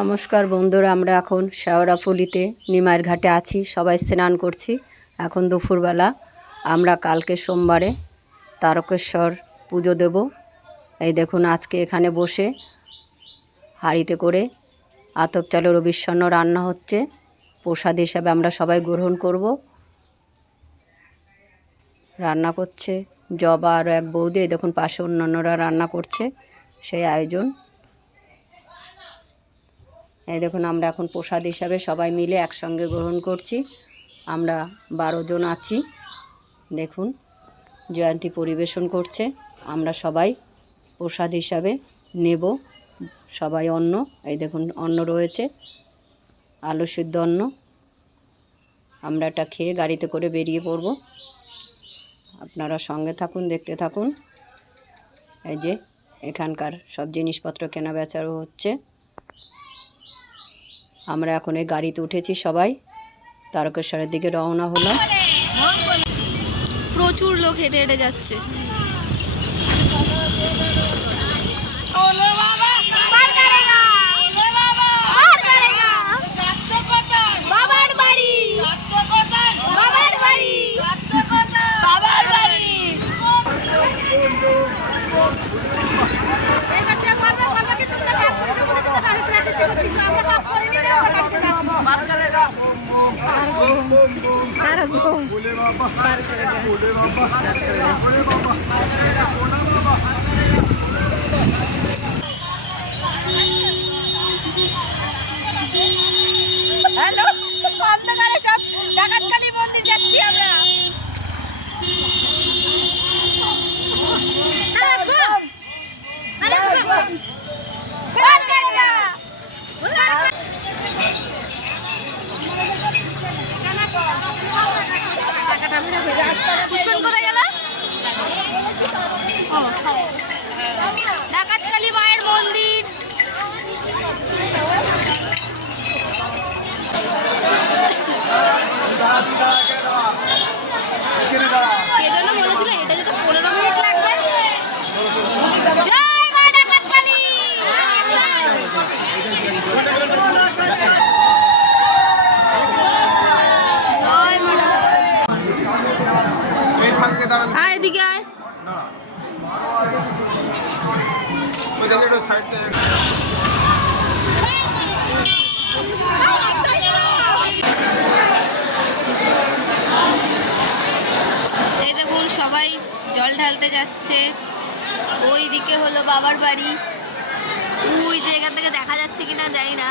নমস্কার বন্ধুরা, আমরা এখন শেওড়াফুলিতে নিমাইয়ের ঘাটে আছি। সবাই স্নান করছি। এখন দুপুরবেলা। আমরা কালকে সোমবারে তারকেশ্বর পুজো দেব। এই দেখুন, আজকে এখানে বসে হাঁড়িতে করে আতপ চালের অবিষ্যন্ন রান্না হচ্ছে। প্রসাদ হিসাবে আমরা সবাই গ্রহণ করব। রান্না করছে জবা আরও এক বৌদি। এই দেখুন, পাশে অন্যান্যরা রান্না করছে। সেই আয়োজন এই দেখুন, আমরা এখন প্রসাদ হিসাবে সবাই মিলে একসঙ্গে গ্রহণ করছি। আমরা বারো জন আছি। দেখুন, জয়ন্তী পরিবেশন করছে। আমরা সবাই প্রসাদ হিসাবে নেব। সবাই অন্ন, এই দেখুন, অন্ন রয়েছে। আলু সিদ্ধ অন্ন। আমরা এটা খেয়ে গাড়িতে করে বেরিয়ে পড়ব। আপনারা সঙ্গে থাকুন, দেখতে থাকুন। এই যে, এখানকার সব জিনিসপত্র কেনা বেচারও হচ্ছে। আমরা এখন এই গাড়িতে উঠেছি সবাই। তারকেশ্বরের দিকে রওনা হলাম। প্রচুর লোক হেঁটে হেঁটে যাচ্ছে। বাবার বাড়ি! বাবার বাড়ি বাবার বাড়ি হ্যালো পুষ্পন কোথায় ডাকাতকালী মায়ের মন্দির। কে বলেছিল, এটা যেতে পনেরো মিনিট লাগবে। জয় মা ডাকাতকালী ডাকাতকালী দাঁড়ান আয় এদিকে আয়। না ওই একটু সাইড থেকে এই দেখুন সবাই জল ঢালতে যাচ্ছে। ওই দিকে হলো বাবার বাড়ি। ওই জায়গা থেকে দেখা যাচ্ছে কিনা জানি না।